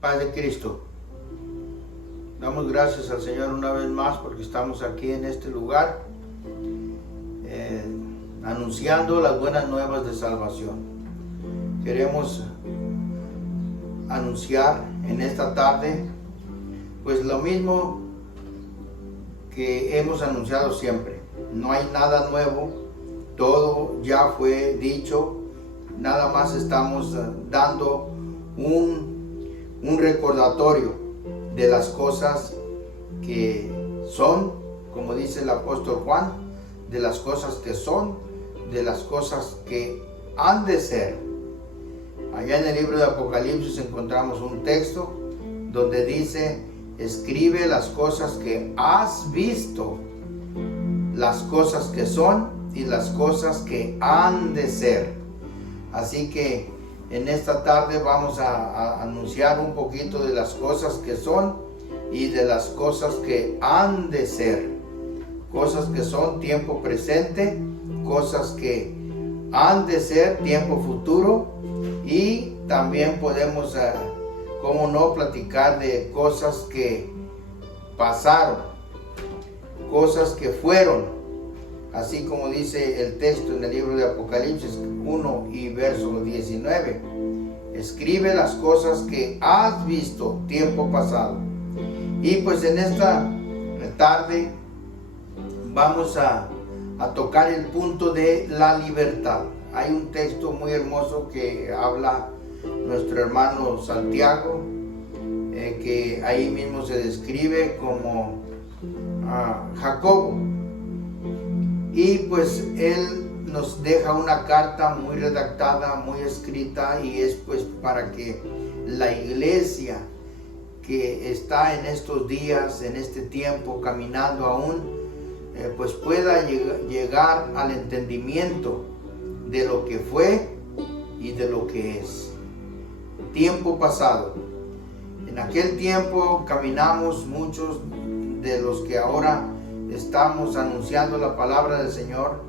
Paz de Cristo. Damos gracias al Señor una vez más porque estamos aquí en este lugar anunciando las buenas nuevas de salvación. Queremos anunciar en esta tarde pues lo mismo que hemos anunciado siempre. No hay nada nuevo, todo ya fue dicho, nada más estamos dando un recordatorio de las cosas que son, como dice el apóstol Juan, de las cosas que son, de las cosas que han de ser. Allá en el libro de Apocalipsis encontramos un texto donde dice: escribe las cosas que has visto, las cosas que son y las cosas que han de ser. Así que en esta tarde vamos a anunciar un poquito de las cosas que son y de las cosas que han de ser. Cosas que son tiempo presente, cosas que han de ser tiempo futuro, y también podemos, cómo no, platicar de cosas que pasaron, cosas que fueron. Así como dice el texto en el libro de Apocalipsis 1 y verso 19. Escribe las cosas que has visto tiempo pasado. Y pues en esta tarde vamos a tocar el punto de la libertad. Hay un texto muy hermoso que habla nuestro hermano Santiago, que ahí mismo se describe como Jacobo. Y pues él nos deja una carta muy redactada, muy escrita, y es pues para que la iglesia que está en estos días, en este tiempo, caminando aún, pues pueda llegar al entendimiento de lo que fue y de lo que es. Tiempo pasado. En aquel tiempo caminamos muchos de los que ahora estamos anunciando la palabra del Señor,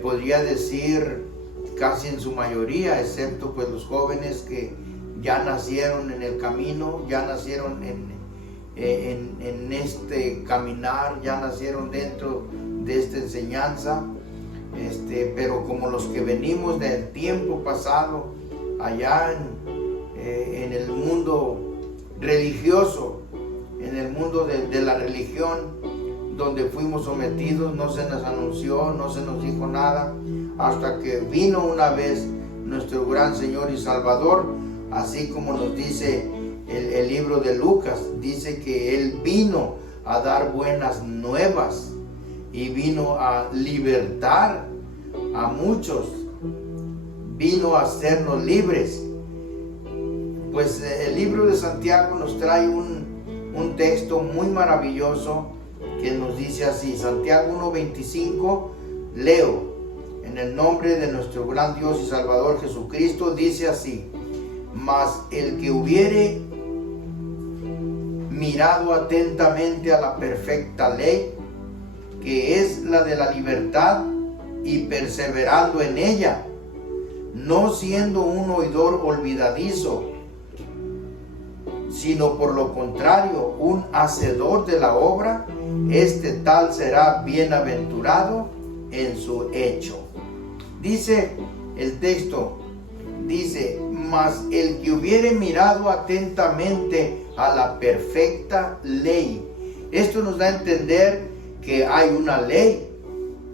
podría decir casi en su mayoría, excepto pues los jóvenes que ya nacieron en el camino, ya nacieron en este caminar, ya nacieron dentro de esta enseñanza, pero como los que venimos del tiempo pasado, allá en el mundo religioso, en el mundo de la religión, donde fuimos sometidos, no se nos anunció, no se nos dijo nada, hasta que vino una vez nuestro gran Señor y Salvador, así como nos dice el libro de Lucas. Dice que Él vino a dar buenas nuevas y vino a libertar a muchos, vino a hacernos libres. Pues el libro de Santiago nos trae un texto muy maravilloso que nos dice así. Santiago 1:25, leo en el nombre de nuestro gran Dios y Salvador Jesucristo, dice así: mas el que hubiere mirado atentamente a la perfecta ley, que es la de la libertad, y perseverando en ella, no siendo un oidor olvidadizo, sino por lo contrario un hacedor de la obra, este tal será bienaventurado en su hecho. Dice el texto, dice: mas el que hubiere mirado atentamente a la perfecta ley. Esto nos da a entender que hay una ley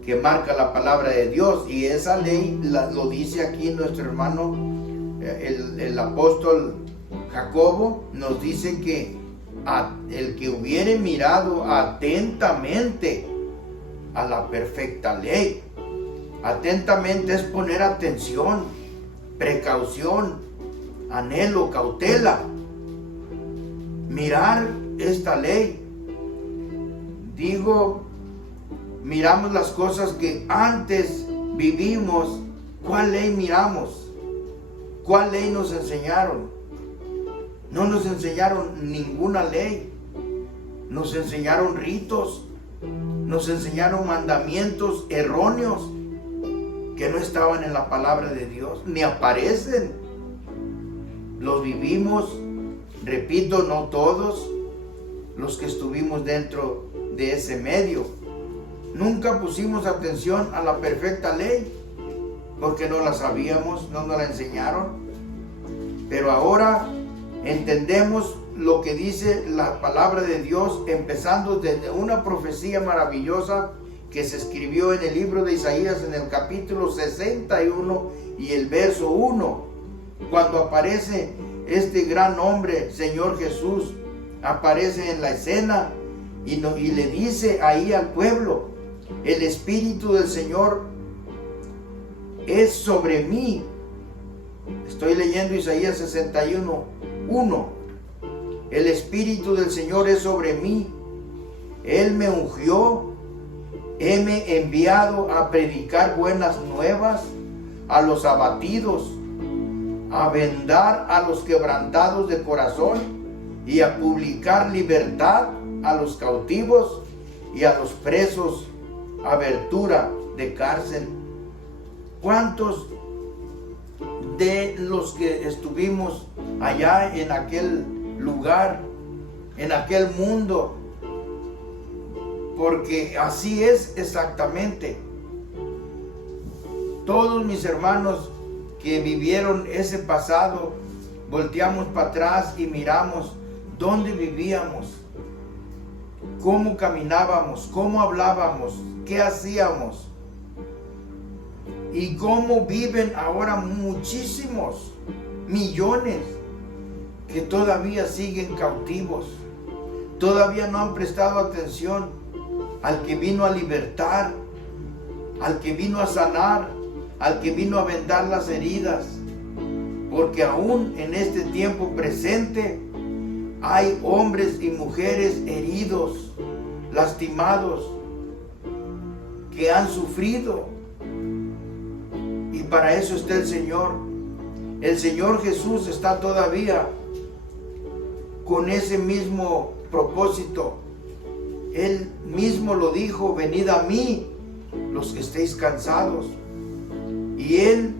que marca la palabra de Dios, y esa ley lo dice aquí nuestro hermano el apóstol Jacobo. Nos dice que el que hubiere mirado atentamente a la perfecta ley. Atentamente es poner atención, precaución, anhelo, cautela. Mirar esta ley. Digo, miramos las cosas que antes vivimos. ¿Cuál ley miramos? ¿Cuál ley nos enseñaron? No nos enseñaron ninguna ley. Nos enseñaron ritos. Nos enseñaron mandamientos erróneos que no estaban en la palabra de Dios, ni aparecen. Los vivimos Repito, no todos los que estuvimos dentro de ese medio. Nunca pusimos atención a la perfecta ley, porque no la sabíamos, no nos la enseñaron. Pero ahora entendemos lo que dice la palabra de Dios, empezando desde una profecía maravillosa que se escribió en el libro de Isaías en el capítulo 61 y el verso 1, cuando aparece este gran hombre, Señor Jesús, aparece en la escena y le dice ahí al pueblo: el Espíritu del Señor es sobre mí. Estoy leyendo Isaías 61, 1. El Espíritu del Señor es sobre mí. Él me ungió, heme enviado a predicar buenas nuevas a los abatidos, a vendar a los quebrantados de corazón y a publicar libertad a los cautivos y a los presos, abertura de cárcel. ¿Cuántos de los que estuvimos allá en aquel lugar, en aquel mundo? Porque así es exactamente. Todos mis hermanos que vivieron ese pasado, volteamos para atrás y miramos dónde vivíamos, cómo caminábamos, cómo hablábamos, qué hacíamos y cómo viven ahora muchísimos, millones que todavía siguen cautivos, todavía no han prestado atención al que vino a libertar, al que vino a sanar, al que vino a vendar las heridas, porque aún en este tiempo presente hay hombres y mujeres heridos, lastimados, que han sufrido, y para eso está el Señor. El Señor Jesús está todavía con ese mismo propósito. Él mismo lo dijo: venid a mí los que estéis cansados. Y Él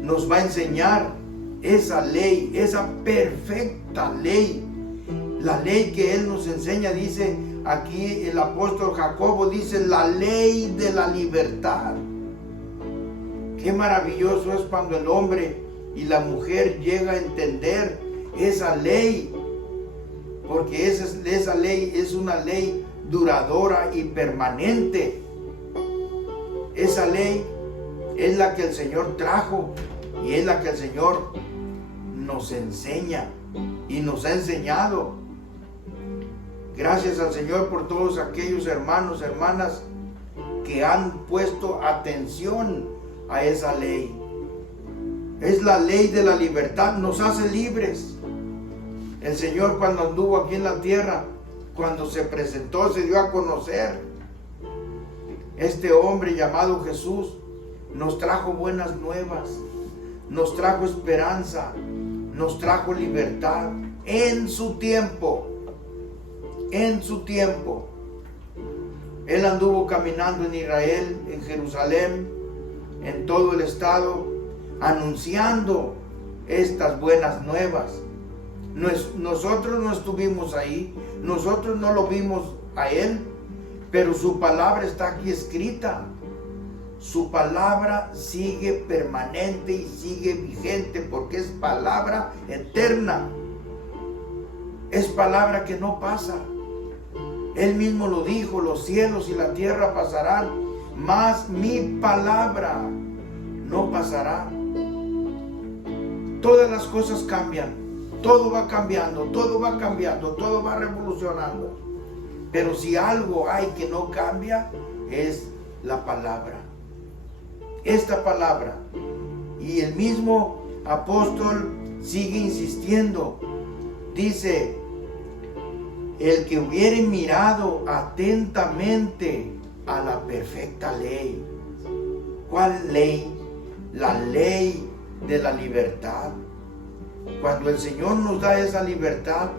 nos va a enseñar esa ley, esa perfecta ley. La ley que Él nos enseña, dice aquí el apóstol Jacobo, dice la ley de la libertad. Qué maravilloso es cuando el hombre y la mujer llega a entender esa ley, porque esa ley es una ley duradora y permanente. Esa ley es la que el Señor trajo y es la que el Señor nos enseña y nos ha enseñado. Gracias al Señor por todos aquellos hermanos, hermanas que han puesto atención a esa ley. Es la ley de la libertad, nos hace libres. El Señor, cuando anduvo aquí en la tierra, cuando se presentó, se dio a conocer, este hombre llamado Jesús nos trajo buenas nuevas, nos trajo esperanza, nos trajo libertad en su tiempo. En su tiempo. Él anduvo caminando en Israel, en Jerusalén, en todo el estado, anunciando estas buenas nuevas. Nosotros no estuvimos ahí, nosotros no lo vimos a Él, pero su palabra está aquí escrita. Su palabra sigue permanente y sigue vigente porque es palabra eterna. Es palabra que no pasa. Él mismo lo dijo: los cielos y la tierra pasarán, mas mi palabra no pasará. Todas las cosas cambian, todo va cambiando, todo va cambiando, todo va revolucionando. Pero si algo hay que no cambia, es la palabra. Esta palabra. Y el mismo apóstol sigue insistiendo. Dice: el que hubiere mirado atentamente a la perfecta ley. ¿Cuál ley? La ley de la libertad. Cuando el Señor nos da esa libertad,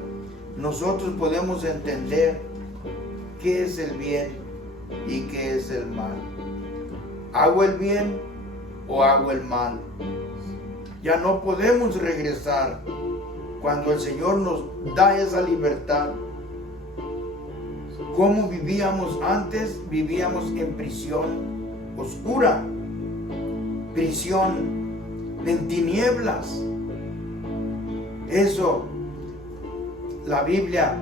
nosotros podemos entender qué es el bien y qué es el mal. ¿Hago el bien o hago el mal? Ya no podemos regresar cuando el Señor nos da esa libertad. ¿Cómo vivíamos antes? Vivíamos en prisión oscura, prisión en tinieblas. Eso la Biblia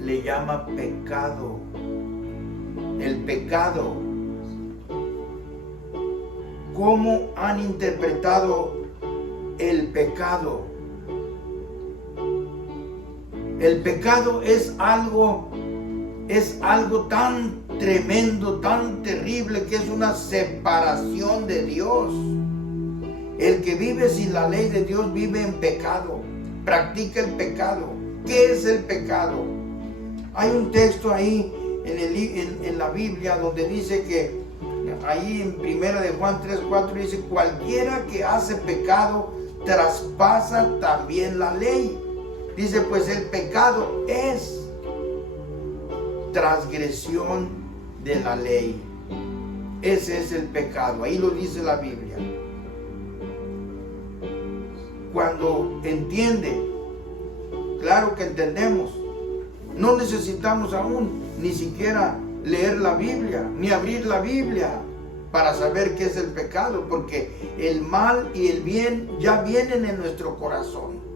le llama pecado. El pecado. ¿Cómo han interpretado el pecado? El pecado es algo tan tremendo, tan terrible, que es una separación de Dios. El que vive sin la ley de Dios vive en pecado, practica el pecado. ¿Qué es el pecado? Hay un texto ahí en la Biblia donde dice que, ahí en 1 de Juan 3:4 dice: cualquiera que hace pecado traspasa también la ley. Dice, pues el pecado es transgresión de la ley. Ese es el pecado, ahí lo dice la Biblia. Cuando entiende, claro que entendemos, no necesitamos aún ni siquiera leer la Biblia, ni abrir la Biblia para saber qué es el pecado, porque el mal y el bien ya vienen en nuestro corazón.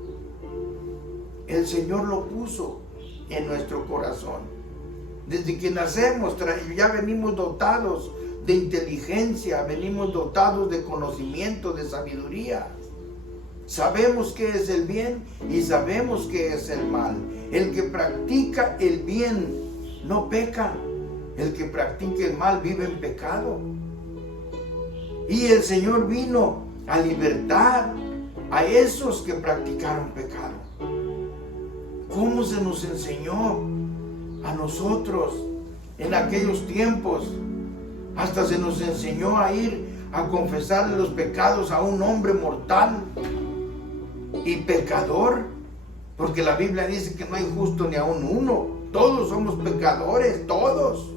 El Señor lo puso en nuestro corazón. Desde que nacemos ya venimos dotados de inteligencia, venimos dotados de conocimiento, de sabiduría. Sabemos qué es el bien y sabemos qué es el mal. El que practica el bien no peca. El que practica el mal vive en pecado. Y el Señor vino a libertar a esos que practicaron pecado. ¿Cómo se nos enseñó a nosotros en aquellos tiempos? Hasta se nos enseñó a ir a confesarle los pecados a un hombre mortal y pecador, porque la Biblia dice que no hay justo ni aun uno. Todos somos pecadores, todos.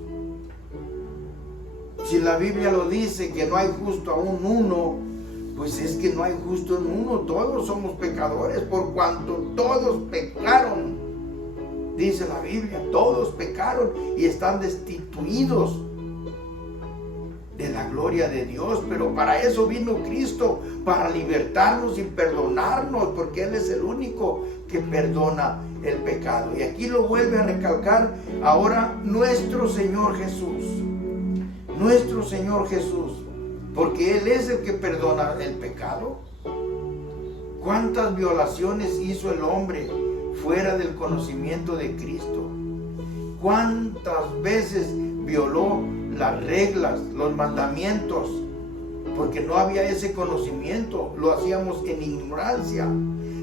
Si la Biblia lo dice que no hay justo aun uno, pues es que no hay justo en uno. Todos somos pecadores, por cuanto todos pecaron. Dice la Biblia, todos pecaron y están destituidos de la gloria de Dios. Pero para eso vino Cristo, para libertarnos y perdonarnos, porque Él es el único que perdona el pecado. Y aquí lo vuelve a recalcar ahora nuestro Señor Jesús. Nuestro Señor Jesús, porque Él es el que perdona el pecado. ¿Cuántas violaciones hizo el hombre fuera del conocimiento de Cristo? ¿Cuántas veces violó las reglas, los mandamientos? Porque no había ese conocimiento, lo hacíamos en ignorancia.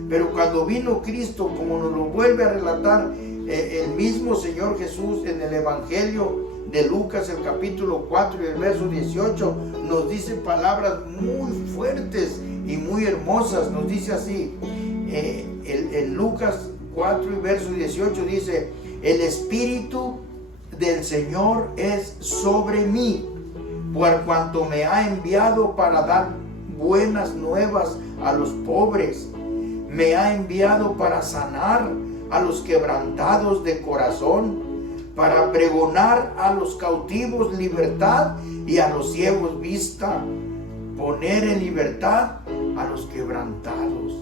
Pero cuando vino Cristo, como nos lo vuelve a relatar el mismo Señor Jesús en el Evangelio de Lucas, el capítulo 4 y el verso 18, nos dice palabras muy fuertes y muy hermosas. Nos dice así, en Lucas 4 y verso 18 dice: el Espíritu del Señor es sobre mí, por cuanto me ha enviado para dar buenas nuevas a los pobres. Me ha enviado para sanar a los quebrantados de corazón, para pregonar a los cautivos libertad y a los ciegos vista, poner en libertad a los quebrantados.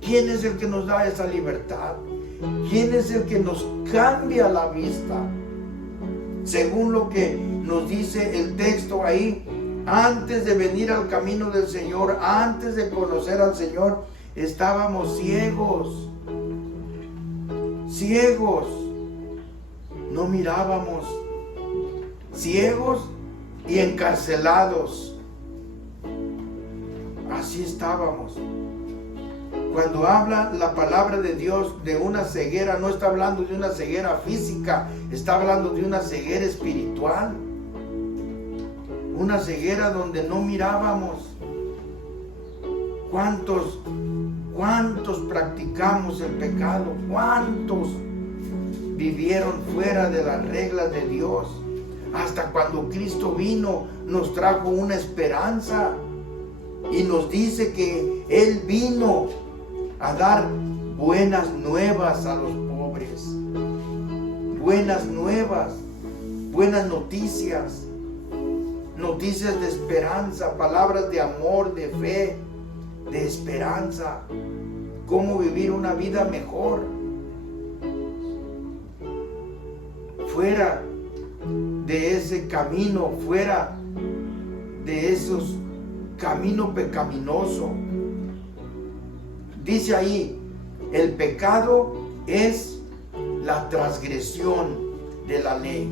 ¿Quién es el que nos da esa libertad? ¿Quién es el que nos cambia la vista? Según lo que nos dice el texto ahí, antes de venir al camino del Señor, antes de conocer al Señor, estábamos ciegos. Ciegos. No mirábamos, ciegos y encarcelados. Así estábamos. Cuando habla la palabra de Dios de una ceguera, no está hablando de una ceguera física, está hablando de una ceguera espiritual. Una ceguera donde no mirábamos. ¿Cuántos practicamos el pecado? ¿Cuántos vivieron fuera de las reglas de Dios? Hasta cuando Cristo vino, nos trajo una esperanza y nos dice que Él vino a dar buenas nuevas a los pobres. Buenas nuevas, buenas noticias, noticias de esperanza, palabras de amor, de fe, de esperanza. Cómo vivir una vida mejor. Fuera de ese camino, fuera de esos camino pecaminoso. Dice ahí, el pecado es la transgresión de la ley.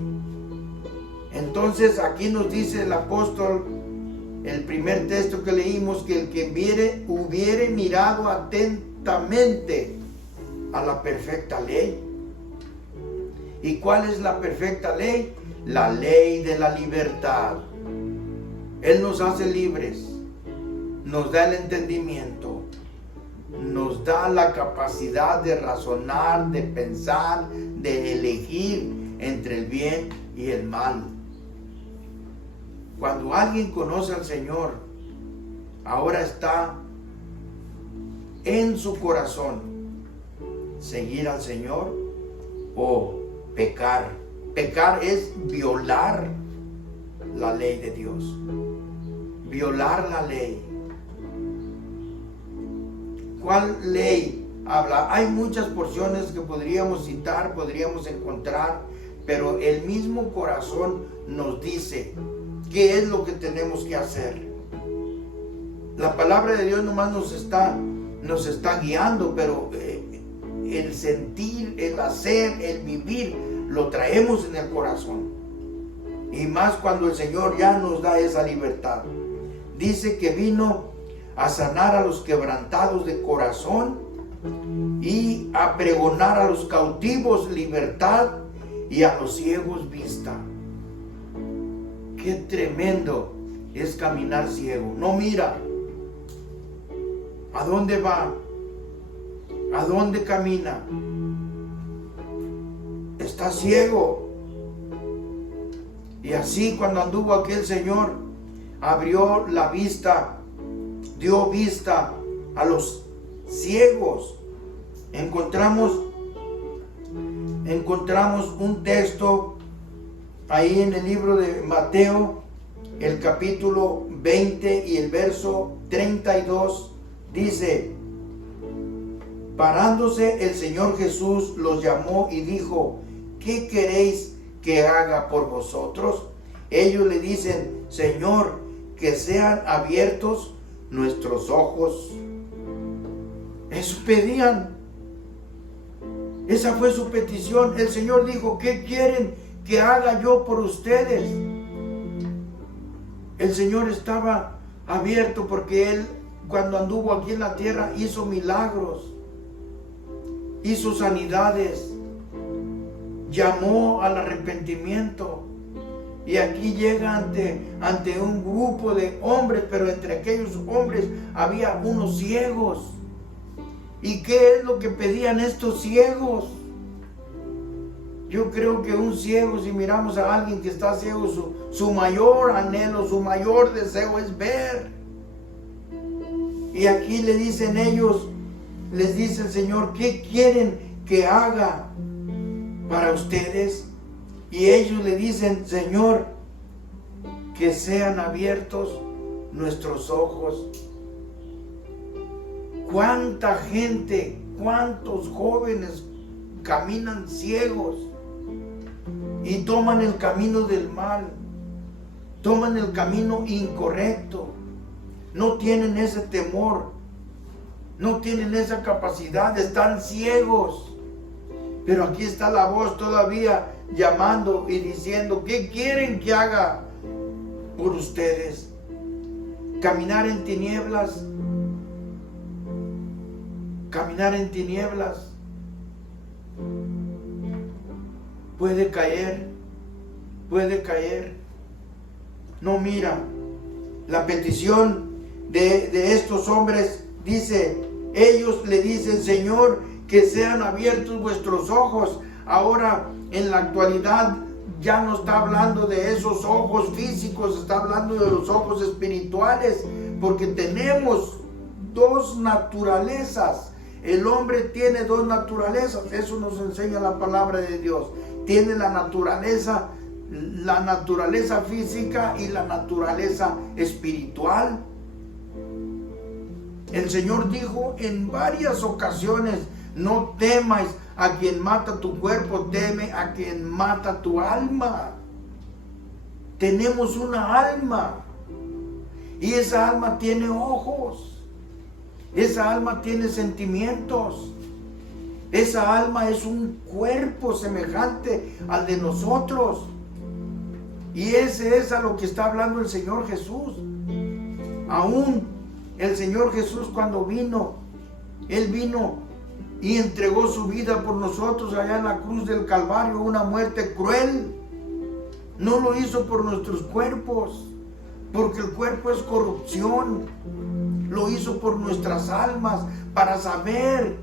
Entonces aquí nos dice el apóstol, el primer texto que leímos, que el que hubiere mirado atentamente a la perfecta ley. ¿Y cuál es la perfecta ley? La ley de la libertad. Él nos hace libres, nos da el entendimiento, nos da la capacidad de razonar, de pensar, de elegir entre el bien y el mal. Cuando alguien conoce al Señor, ahora está en su corazón seguir al Señor o pecar. Pecar es violar la ley de Dios, violar la ley. ¿Cuál ley habla? Hay muchas porciones que podríamos citar, podríamos encontrar, pero el mismo corazón nos dice qué es lo que tenemos que hacer. La palabra de Dios nomás nos está guiando, pero el sentir, el hacer, el vivir, lo traemos en el corazón. Y más cuando el Señor ya nos da esa libertad. Dice que vino a sanar a los quebrantados de corazón y a pregonar a los cautivos libertad y a los ciegos vista. Qué tremendo es caminar ciego. No mira. ¿A dónde va? ¿A dónde camina? Está ciego. Y así cuando anduvo aquel Señor, abrió la vista, dio vista a los ciegos. Encontramos un texto ahí en el libro de Mateo, el capítulo 20 y el verso 32, dice: parándose el Señor Jesús los llamó y dijo: ¿qué queréis que haga por vosotros? Ellos le dicen: Señor, que sean abiertos nuestros ojos. Eso pedían. Esa fue su petición. El Señor dijo: ¿qué quieren que haga yo por ustedes? El Señor estaba abierto porque Él, cuando anduvo aquí en la tierra, hizo milagros, hizo sanidades, llamó al arrepentimiento. Y aquí llega ante un grupo de hombres, pero entre aquellos hombres había unos ciegos. ¿Y qué es lo que pedían estos ciegos? Yo creo que un ciego, si miramos a alguien que está ciego, su mayor anhelo, su mayor deseo es ver. Y aquí le dicen ellos, les dice el Señor: ¿qué quieren que haga para ustedes? Y ellos le dicen: Señor, que sean abiertos nuestros ojos. ¿Cuánta gente, cuántos jóvenes caminan ciegos y toman el camino del mal, toman el camino incorrecto? No tienen ese temor, no tienen esa capacidad, están ciegos. Pero aquí está la voz todavía llamando y diciendo: ¿qué quieren que haga por ustedes? Caminar en tinieblas. Caminar en tinieblas. Puede caer. Puede caer. No mira. La petición de estos hombres dice: ellos le dicen: Señor, que sean abiertos vuestros ojos. Ahora, en la actualidad, ya no está hablando de esos ojos físicos, está hablando de los ojos espirituales, porque tenemos dos naturalezas. El hombre tiene dos naturalezas, eso nos enseña la palabra de Dios. Tiene la naturaleza física y la naturaleza espiritual. El Señor dijo en varias ocasiones: no temáis a quien mata tu cuerpo, teme a quien mata tu alma. Tenemos una alma, y esa alma tiene ojos, esa alma tiene sentimientos, esa alma es un cuerpo semejante al de nosotros. Y ese es a lo que está hablando el Señor Jesús. Aún el Señor Jesús, cuando vino, Él vino y entregó su vida por nosotros allá en la cruz del Calvario, una muerte cruel. No lo hizo por nuestros cuerpos, porque el cuerpo es corrupción. Lo hizo por nuestras almas, para saber.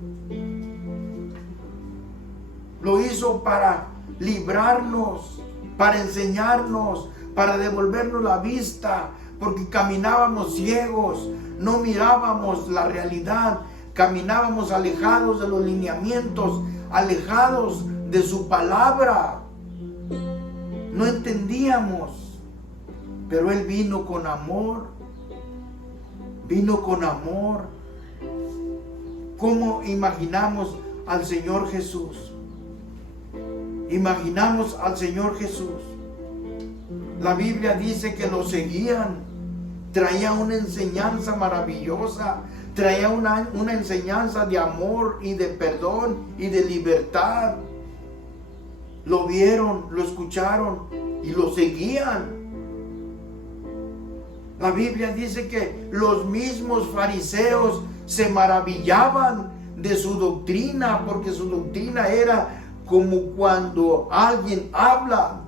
Lo hizo para librarnos, para enseñarnos, para devolvernos la vista, porque caminábamos ciegos, no mirábamos la realidad, caminábamos alejados de los lineamientos, alejados de su palabra. No entendíamos, pero Él vino con amor. Vino con amor. ¿Cómo imaginamos al Señor Jesús? Imaginamos al Señor Jesús. La Biblia dice que lo seguían. Traía una enseñanza maravillosa. Traía una enseñanza de amor y de perdón y de libertad. Lo vieron, lo escucharon y lo seguían. La Biblia dice que los mismos fariseos se maravillaban de su doctrina, porque su doctrina era como cuando alguien habla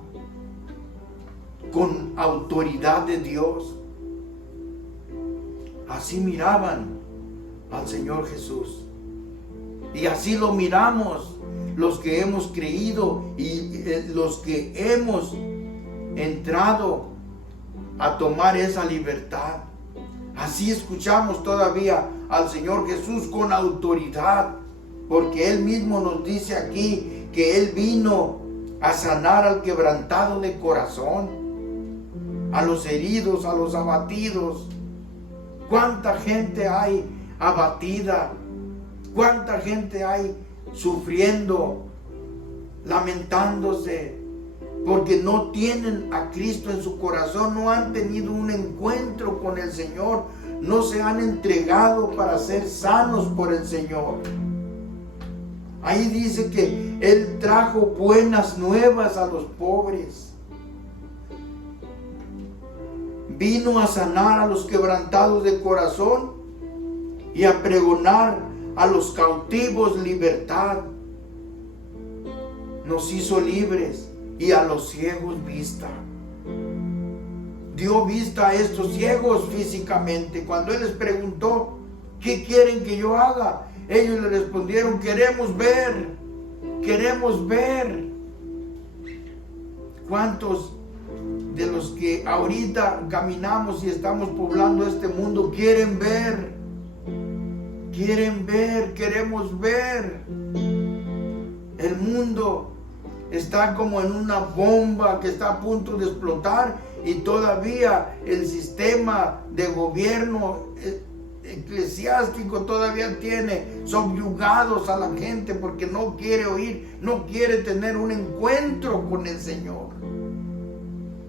con autoridad de Dios. Así miraban al Señor Jesús. Y así lo miramos los que hemos creído y los que hemos entrado a tomar esa libertad. Así escuchamos todavía al Señor Jesús con autoridad, porque Él mismo nos dice aquí que Él vino a sanar al quebrantado de corazón, a los heridos, a los abatidos. ¿Cuánta gente hay abatida? ¿Cuánta gente hay sufriendo, lamentándose, porque no tienen a Cristo en su corazón, no han tenido un encuentro con el Señor, no se han entregado para ser sanos por el Señor? Ahí dice que Él trajo buenas nuevas a los pobres. Vino a sanar a los quebrantados de corazón y a pregonar a los cautivos libertad. Nos hizo libres y a los ciegos vista. Dio vista a estos ciegos físicamente. Cuando Él les preguntó: ¿qué quieren que yo haga? Ellos le respondieron: queremos ver, queremos ver. ¿Cuántos de los que ahorita caminamos y estamos poblando este mundo quieren ver? Quieren ver, queremos ver. El mundo está como en una bomba que está a punto de explotar, y todavía el sistema de gobierno eclesiástico todavía tiene subyugados a la gente, porque no quiere oír, no quiere tener un encuentro con el Señor,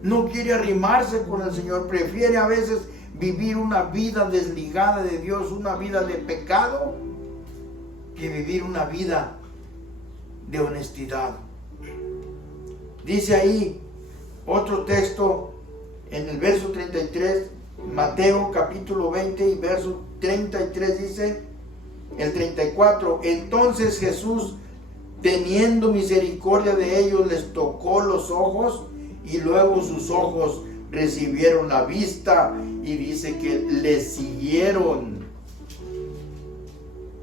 no quiere arrimarse con el Señor, prefiere a veces vivir una vida desligada de Dios, una vida de pecado, que vivir una vida de honestidad. Dice ahí otro texto en el verso 33, Mateo capítulo 20 y verso 33, dice el 34: entonces Jesús, teniendo misericordia de ellos, les tocó los ojos, y luego sus ojos recibieron la vista, y dice que le siguieron.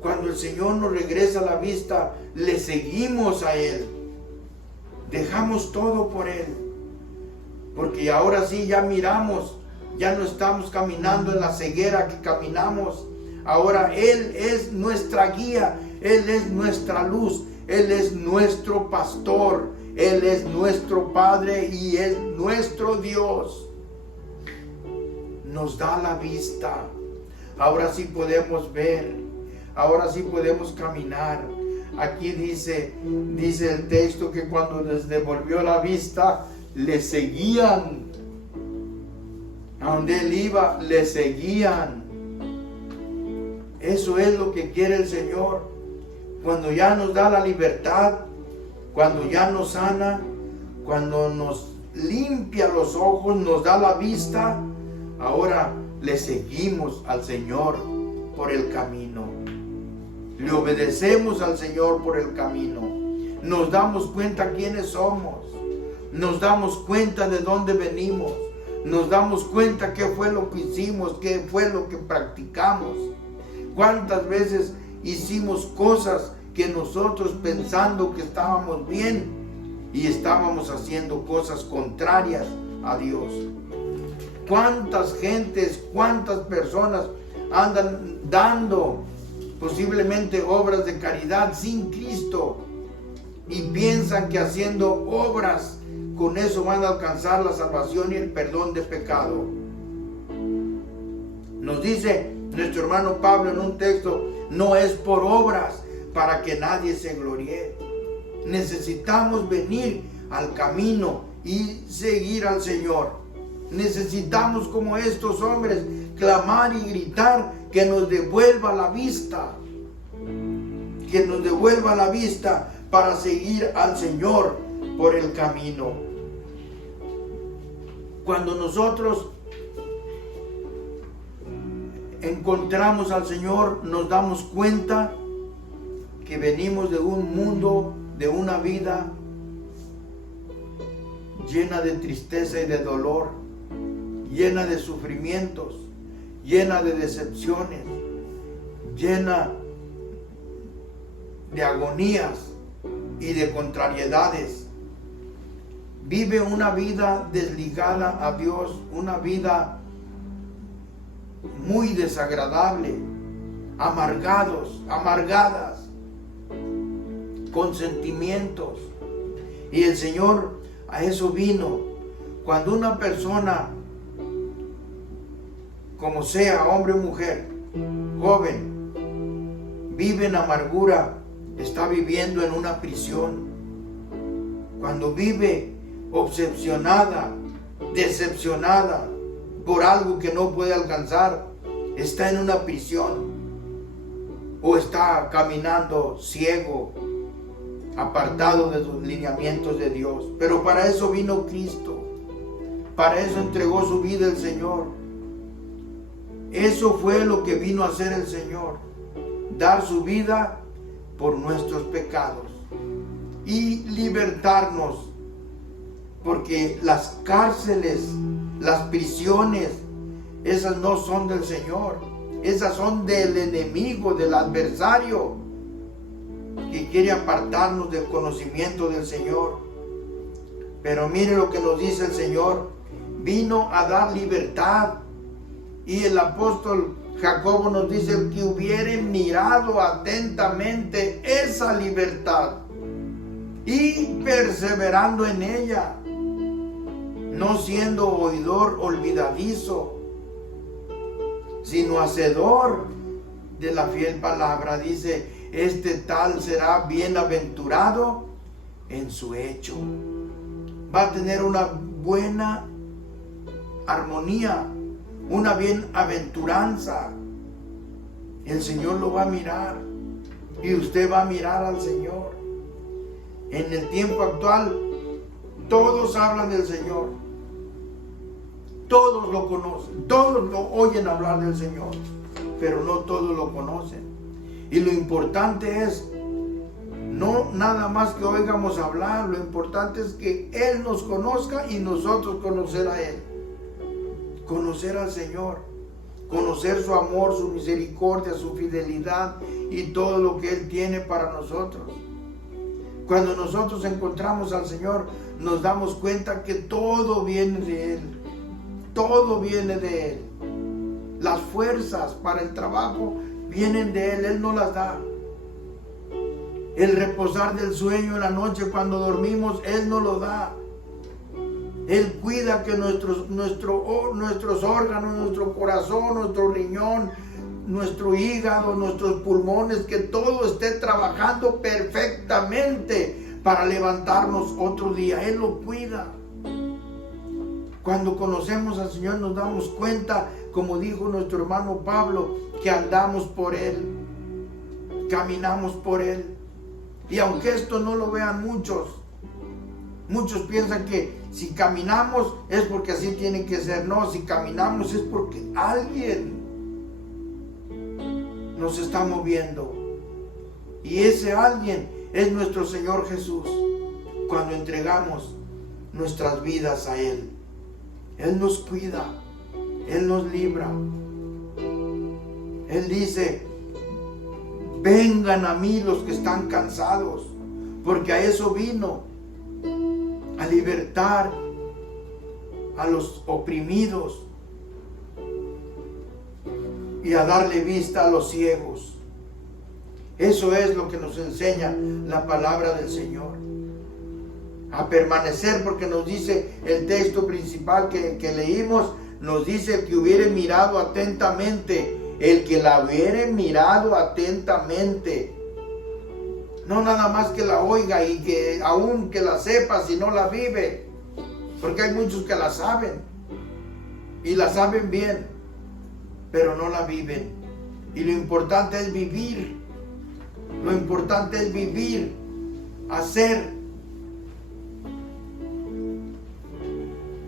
Cuando el Señor nos regresa la vista, le seguimos a Él, dejamos todo por Él, porque ahora sí ya miramos, ya no estamos caminando en la ceguera que caminamos Ahora Él es nuestra guía, Él es nuestra luz, Él es nuestro pastor, Él es nuestro Padre y es nuestro Dios. Nos da la vista. Ahora sí podemos ver, ahora sí podemos caminar. Aquí dice el texto que cuando les devolvió la vista, le seguían. A donde Él iba, le seguían. Eso es lo que quiere el Señor. Cuando ya nos da la libertad, cuando ya nos sana, cuando nos limpia los ojos, nos da la vista, ahora le seguimos al Señor por el camino. Le obedecemos al Señor por el camino. Nos damos cuenta quiénes somos. Nos damos cuenta de dónde venimos. Nos damos cuenta qué fue lo que hicimos, qué fue lo que practicamos. Cuántas veces hicimos cosas que nosotros pensando que estábamos bien y estábamos haciendo cosas contrarias a Dios. Cuántas gentes, cuántas personas andan dando posiblemente obras de caridad sin Cristo y piensan que haciendo obras con eso van a alcanzar la salvación y el perdón de pecado. Nos dice nuestro hermano Pablo en un texto, no es por obras para que nadie se gloríe. Necesitamos venir al camino y seguir al Señor. Necesitamos, como estos hombres, clamar y gritar que nos devuelva la vista. Que nos devuelva la vista para seguir al Señor por el camino. Cuando nosotros encontramos al Señor, nos damos cuenta que venimos de un mundo, de una vida llena de tristeza y de dolor, llena de sufrimientos, llena de decepciones, llena de agonías y de contrariedades. Vive una vida desligada a Dios, una vida muy desagradable, amargadas, con sentimientos. Y el Señor a eso vino. Cuando una persona, como sea, hombre o mujer, joven, vive en amargura, está viviendo en una prisión. Cuando vive obsesionada, decepcionada por algo que no puede alcanzar, está en una prisión o está caminando ciego, apartado de los lineamientos de Dios. Pero para eso vino Cristo, para eso entregó su vida el Señor. Eso fue lo que vino a hacer el Señor, dar su vida por nuestros pecados y libertarnos, porque las cárceles, las prisiones, esas no son del Señor, esas son del enemigo, del adversario, que quiere apartarnos del conocimiento del Señor. Pero mire lo que nos dice el Señor: vino a dar libertad. Y el apóstol Jacobo nos dice: el que hubiere mirado atentamente esa libertad y perseverando en ella, no siendo oidor olvidadizo, sino hacedor de la fiel palabra, dice, este tal será bienaventurado en su hecho. Va a tener una buena armonía, una bienaventuranza. El Señor lo va a mirar y usted va a mirar al Señor. En el tiempo actual todos hablan del Señor, todos lo conocen, todos lo oyen hablar del Señor, pero no todos lo conocen. Y lo importante es no nada más que oigamos hablar, lo importante es que Él nos conozca y nosotros conocer a Él. Conocer al Señor, conocer su amor, su misericordia, su fidelidad y todo lo que Él tiene para nosotros. Cuando nosotros encontramos al Señor, nos damos cuenta que todo viene de Él. Todo viene de Él. Las fuerzas para el trabajo vienen de Él, Él nos las da. El reposar del sueño en la noche cuando dormimos, Él nos lo da. Él cuida que nuestros órganos, nuestro corazón, nuestro riñón, nuestro hígado, nuestros pulmones, que todo esté trabajando perfectamente para levantarnos otro día. Él lo cuida. Cuando conocemos al Señor nos damos cuenta, como dijo nuestro hermano Pablo, que andamos por Él, caminamos por Él. Y aunque esto no lo vean muchos piensan que si caminamos es porque así tiene que ser. No, si caminamos es porque alguien nos está moviendo. Y ese alguien es nuestro Señor Jesús. Cuando entregamos nuestras vidas a Él, Él nos cuida, Él nos libra. Él dice: vengan a mí los que están cansados, porque a eso vino, a libertar a los oprimidos y a darle vista a los ciegos. Eso es lo que nos enseña la palabra del Señor. A permanecer, porque nos dice el texto principal que leímos, nos dice: el que hubiere mirado atentamente, el que la hubiere mirado atentamente. No nada más que la oiga y que aún que la sepa, si no la vive. Porque hay muchos que la saben y la saben bien, pero no la viven. Y lo importante es vivir. Lo importante es vivir, hacer.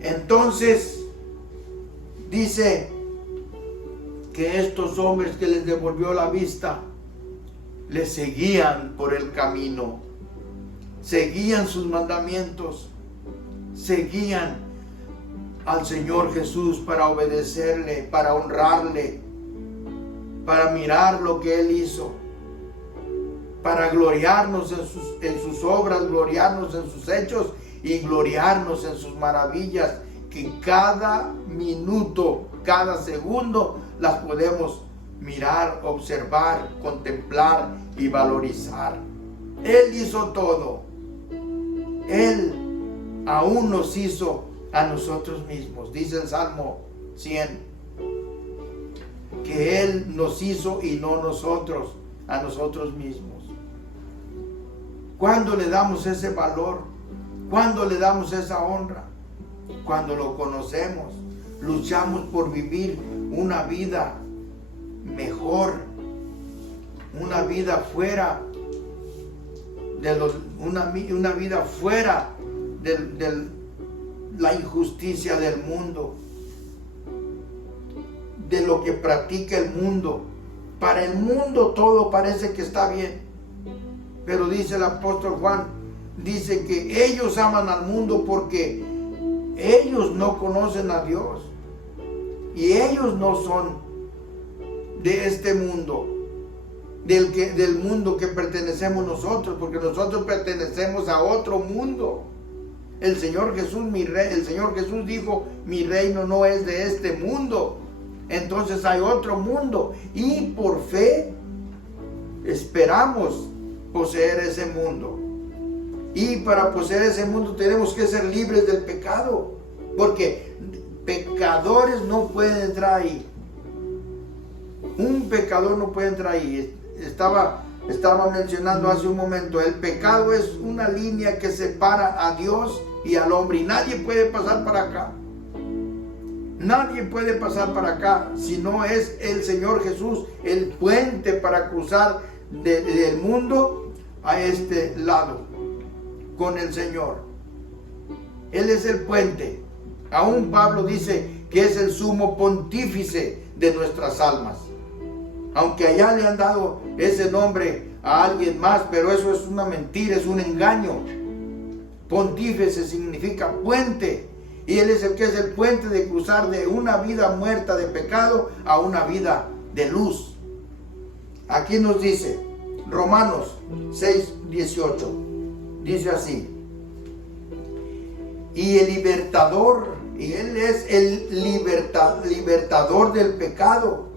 Entonces dice que estos hombres que les devolvió la vista le seguían por el camino, seguían sus mandamientos, seguían al Señor Jesús para obedecerle, para honrarle, para mirar lo que Él hizo, para gloriarnos en sus obras, gloriarnos en sus hechos y gloriarnos en sus maravillas, que cada minuto, cada segundo las podemos mirar, observar, contemplar y valorizar. Él hizo todo. Él aún nos hizo a nosotros mismos. Dice el Salmo 100 que Él nos hizo y no nosotros a nosotros mismos. ¿Cuándo le damos ese valor? ¿Cuándo le damos esa honra? Cuando lo conocemos, luchamos por vivir una vida mejor, una vida fuera una vida fuera de la injusticia del mundo, de lo que practica el mundo. Para el mundo todo parece que está bien, pero dice el apóstol Juan, dice que ellos aman al mundo porque ellos no conocen a Dios y ellos no son de este mundo, del mundo que pertenecemos nosotros, porque nosotros pertenecemos a otro mundo. El Señor Jesús dijo: mi reino no es de este mundo. Entonces hay otro mundo y por fe esperamos poseer ese mundo. Y para poseer ese mundo tenemos que ser libres del pecado, porque pecadores no pueden entrar ahí. Un pecador no puede entrar ahí. Estaba mencionando hace un momento, el pecado es una línea que separa a Dios y al hombre, y nadie puede pasar para acá. Nadie puede pasar para acá si no es el Señor Jesús el puente para cruzar del mundo a este lado con el Señor. Él es el puente. Aún Pablo dice que es el sumo pontífice de nuestras almas. Aunque allá le han dado ese nombre a alguien más, pero eso es una mentira, es un engaño. Pontífice significa puente. Y Él es el que es el puente de cruzar de una vida muerta de pecado a una vida de luz. Aquí nos dice Romanos 6:18. Dice así: y el libertador, y Él es el libertador del pecado,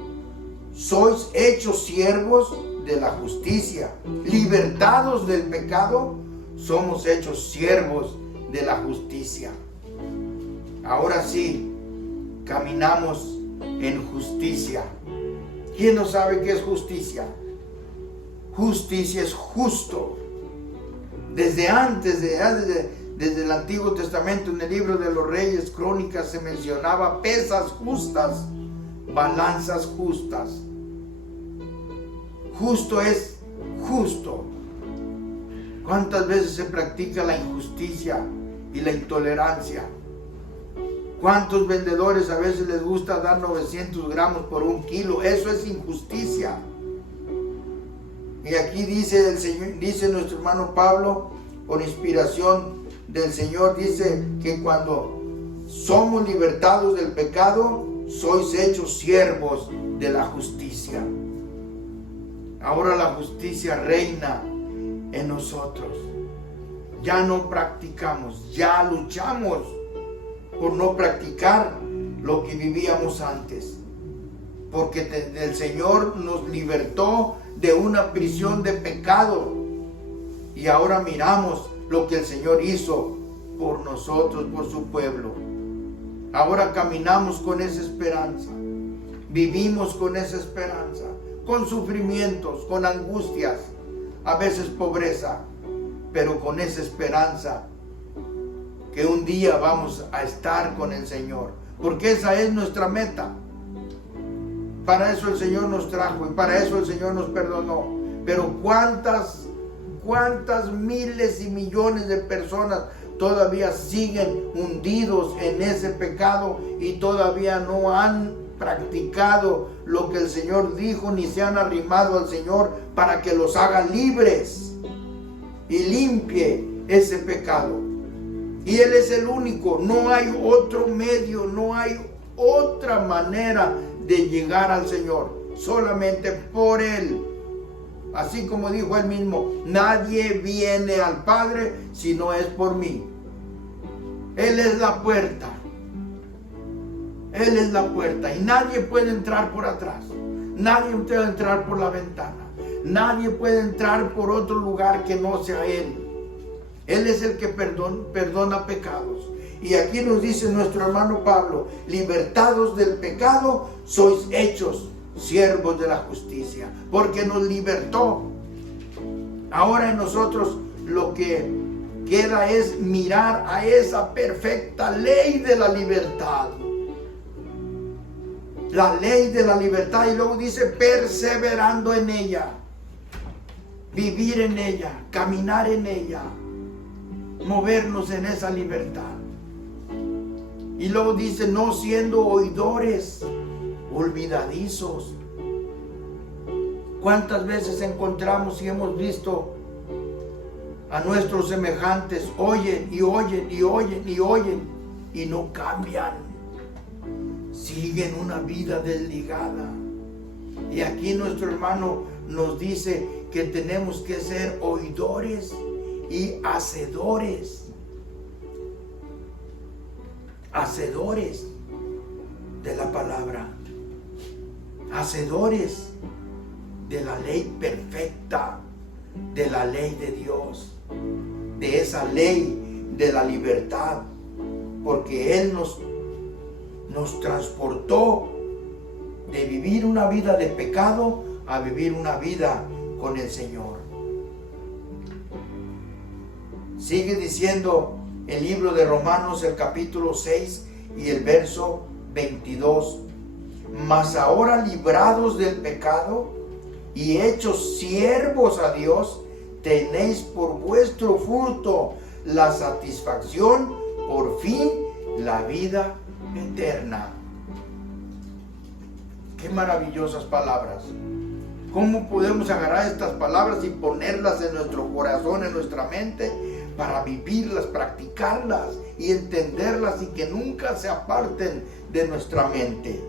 sois hechos siervos de la justicia. Libertados del pecado, somos hechos siervos de la justicia. Ahora sí, caminamos en justicia. ¿Quién no sabe qué es justicia? Justicia es justo. Desde antes, desde el Antiguo Testamento, en el libro de los Reyes, Crónicas, se mencionaba pesas justas, balanzas justas. Justo es justo. ¿Cuántas veces se practica la injusticia y la intolerancia? ¿Cuántos vendedores a veces les gusta dar 900 gramos por 1 kilo? Eso es injusticia. Y aquí dice el Señor, dice nuestro hermano Pablo, por inspiración del Señor, dice que cuando somos libertados del pecado, sois hechos siervos de la justicia. Ahora la justicia reina en nosotros. Ya no practicamos, ya luchamos por no practicar lo que vivíamos antes. Porque el Señor nos libertó de una prisión de pecado. Y ahora miramos lo que el Señor hizo por nosotros, por su pueblo. Ahora caminamos con esa esperanza. Vivimos con esa esperanza. Con sufrimientos, con angustias, a veces pobreza, pero con esa esperanza que un día vamos a estar con el Señor, porque esa es nuestra meta. Para eso el Señor nos trajo y para eso el Señor nos perdonó. Pero cuántas miles y millones de personas todavía siguen hundidos en ese pecado y todavía no han practicado lo que el Señor dijo, ni se han arrimado al Señor para que los haga libres y limpie ese pecado. Y Él es el único, no hay otro medio, no hay otra manera de llegar al Señor, solamente por Él. Así como dijo Él mismo, nadie viene al Padre si no es por mí. Él es la puerta. Él es la puerta y nadie puede entrar por atrás. Nadie puede entrar por la ventana. Nadie puede entrar por otro lugar que no sea Él. Él es el que perdona pecados. Y aquí nos dice nuestro hermano Pablo, libertados del pecado, sois hechos siervos de la justicia, porque nos libertó. Ahora en nosotros lo que queda es mirar a esa perfecta ley de la libertad. La ley de la libertad, y luego dice perseverando en ella, vivir en ella, caminar en ella, movernos en esa libertad. Y luego dice no siendo oidores olvidadizos. ¿Cuántas veces encontramos y hemos visto a nuestros semejantes oyen y oyen y oyen y oyen y no cambian? Siguen una vida desligada. Y aquí nuestro hermano nos dice que tenemos que ser oidores y hacedores. Hacedores de la palabra. Hacedores de la ley perfecta, de la ley de Dios, de esa ley de la libertad, porque Él nos transportó de vivir una vida de pecado a vivir una vida con el Señor. Sigue diciendo el libro de Romanos, el capítulo 6 y el verso 22. Mas ahora librados del pecado y hechos siervos a Dios, tenéis por vuestro fruto la satisfacción, por fin la vida eterna. Qué maravillosas palabras. ¿Cómo podemos agarrar estas palabras y ponerlas en nuestro corazón, en nuestra mente, para vivirlas, practicarlas y entenderlas y que nunca se aparten de nuestra mente?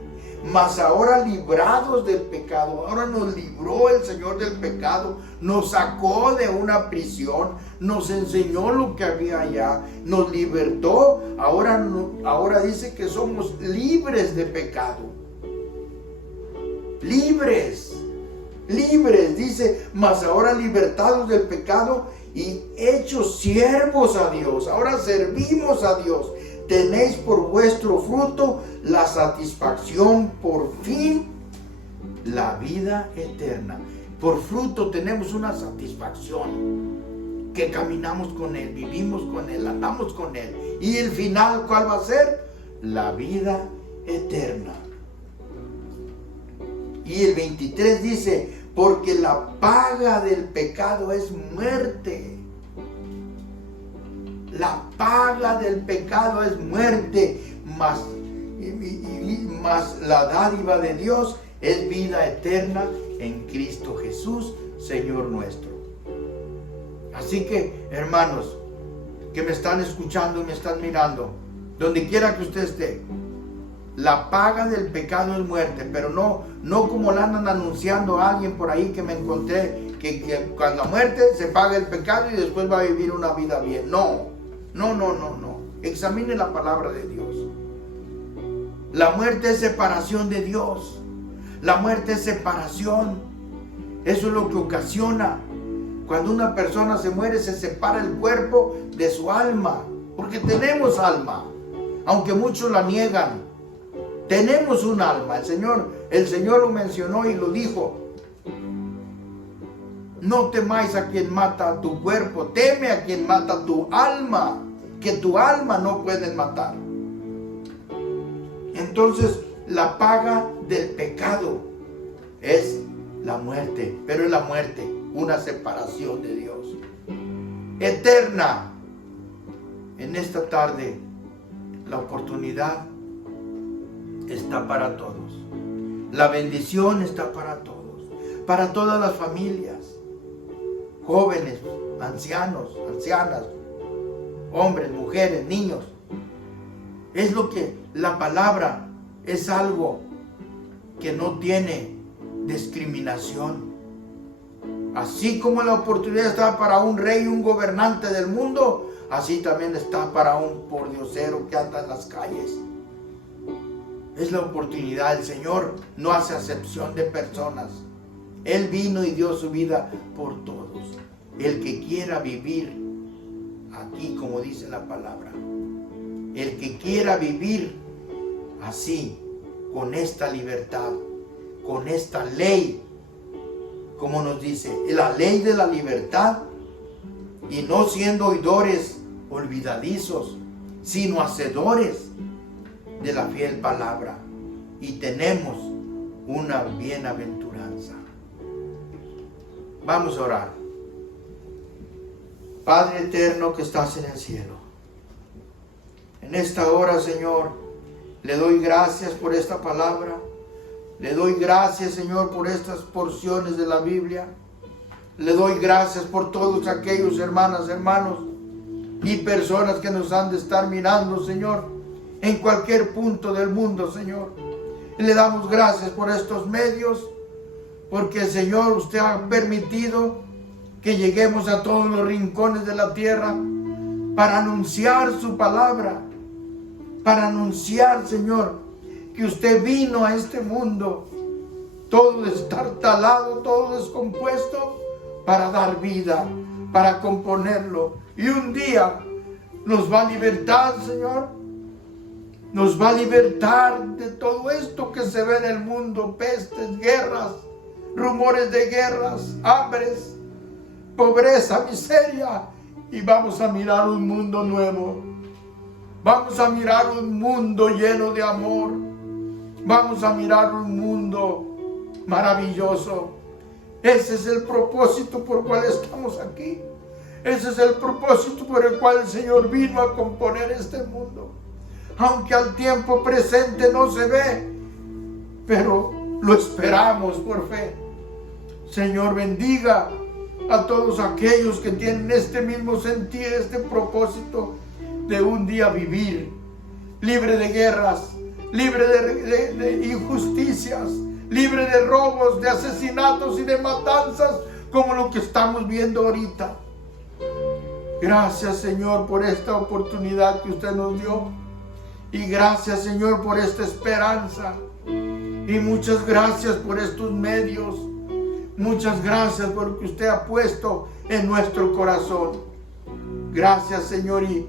Mas ahora librados del pecado, ahora nos libró el Señor del pecado, nos sacó de una prisión, nos enseñó lo que había allá, nos libertó, ahora dice que somos libres de pecado. libres, dice, mas ahora libertados del pecado y hechos siervos a Dios. Ahora servimos a Dios. Tenéis por vuestro fruto la satisfacción, por fin, la vida eterna. Por fruto tenemos una satisfacción, que caminamos con Él, vivimos con Él, andamos con Él. Y el final, ¿cuál va a ser? La vida eterna. Y el 23 dice, porque la paga del pecado es muerte. La paga del pecado es muerte, mas la dádiva de Dios es vida eterna en Cristo Jesús, Señor nuestro. Así que, hermanos, que me están escuchando y me están mirando, donde quiera que usted esté, la paga del pecado es muerte, pero no como la andan anunciando a alguien por ahí que me encontré, que con la muerte se paga el pecado y después va a vivir una vida bien. No. Examine la palabra de Dios. La muerte es separación de Dios. La muerte es separación. Eso es lo que ocasiona. Cuando una persona se muere, se separa el cuerpo de su alma. Porque tenemos alma. Aunque muchos la niegan. Tenemos un alma. El Señor lo mencionó y lo dijo. No temáis a quien mata tu cuerpo, teme a quien mata tu alma, que tu alma no pueden matar. Entonces, la paga del pecado es la muerte, pero es la muerte, una separación de Dios. Eterna. En esta tarde, la oportunidad está para todos. La bendición está para todos, para todas las familias. Jóvenes, ancianos, ancianas, hombres, mujeres, niños. Es lo que la palabra es algo que no tiene discriminación. Así como la oportunidad está para un rey, un gobernante del mundo, así también está para un pordiosero que anda en las calles. Es la oportunidad. El Señor no hace acepción de personas. Él vino y dio su vida por todos. El que quiera vivir aquí, como dice la palabra, el que quiera vivir así, con esta libertad, con esta ley, como nos dice, la ley de la libertad, y no siendo oidores olvidadizos, sino hacedores de la fiel palabra, y tenemos una bienaventuranza. Vamos a orar. Padre eterno que estás en el cielo, en esta hora, Señor, le doy gracias por esta palabra. Le doy gracias, Señor, por estas porciones de la Biblia. Le doy gracias por todos aquellos hermanos y personas que nos han de estar mirando, Señor, en cualquier punto del mundo, Señor. Y le damos gracias por estos medios, porque, Señor, usted ha permitido que lleguemos a todos los rincones de la tierra para anunciar su palabra, para anunciar, Señor, que usted vino a este mundo todo destartalado, todo descompuesto, para dar vida, para componerlo. Y un día nos va a libertar, Señor. Nos va a libertar de todo esto que se ve en el mundo: pestes, guerras, rumores de guerras, hambres, pobreza, miseria. Y vamos a mirar un mundo nuevo. Vamos a mirar un mundo lleno de amor. Vamos a mirar un mundo maravilloso. Ese es el propósito por el cual estamos aquí. Ese es el propósito por el cual el Señor vino a componer este mundo. Aunque al tiempo presente no se ve, pero lo esperamos por fe. Señor, bendiga a todos aquellos que tienen este mismo sentir, este propósito de un día vivir libre de guerras, libre de injusticias, libre de robos, de asesinatos y de matanzas, como lo que estamos viendo ahorita. Gracias, Señor, por esta oportunidad que usted nos dio. Y gracias, Señor, por esta esperanza. Y muchas gracias por estos medios. Muchas gracias por lo que usted ha puesto en nuestro corazón. Gracias, Señor. Y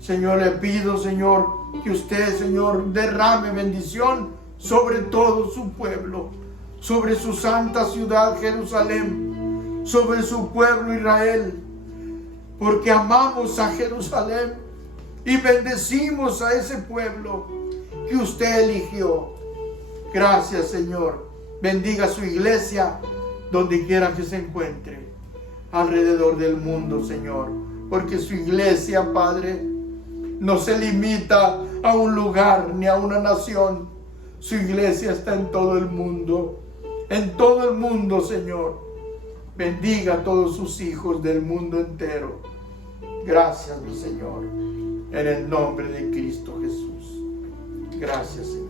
Señor, le pido, Señor, que usted, Señor, derrame bendición sobre todo su pueblo, sobre su santa ciudad Jerusalén, sobre su pueblo Israel, porque amamos a Jerusalén y bendecimos a ese pueblo que usted eligió. Gracias, Señor. Bendiga su iglesia donde quiera que se encuentre alrededor del mundo, Señor, porque su iglesia, Padre, no se limita a un lugar ni a una nación. Su iglesia está en todo el mundo. En todo el mundo, Señor. Bendiga a todos sus hijos del mundo entero. Gracias, mi Señor. En el nombre de Cristo Jesús. Gracias, Señor.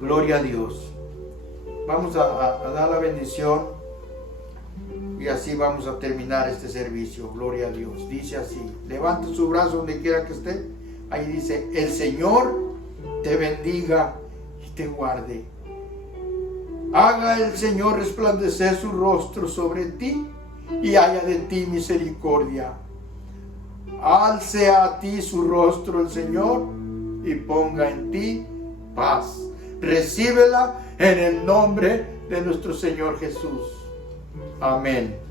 Gloria a Dios. Vamos a dar la bendición. Y así vamos a terminar este servicio. Gloria a Dios. Dice así. Levanta su brazo donde quiera que esté. Ahí dice: el Señor te bendiga y te guarde. Haga el Señor resplandecer su rostro sobre ti y haya de ti misericordia. Alce a ti su rostro el Señor y ponga en ti paz. Recíbela en el nombre de nuestro Señor Jesús. Amén.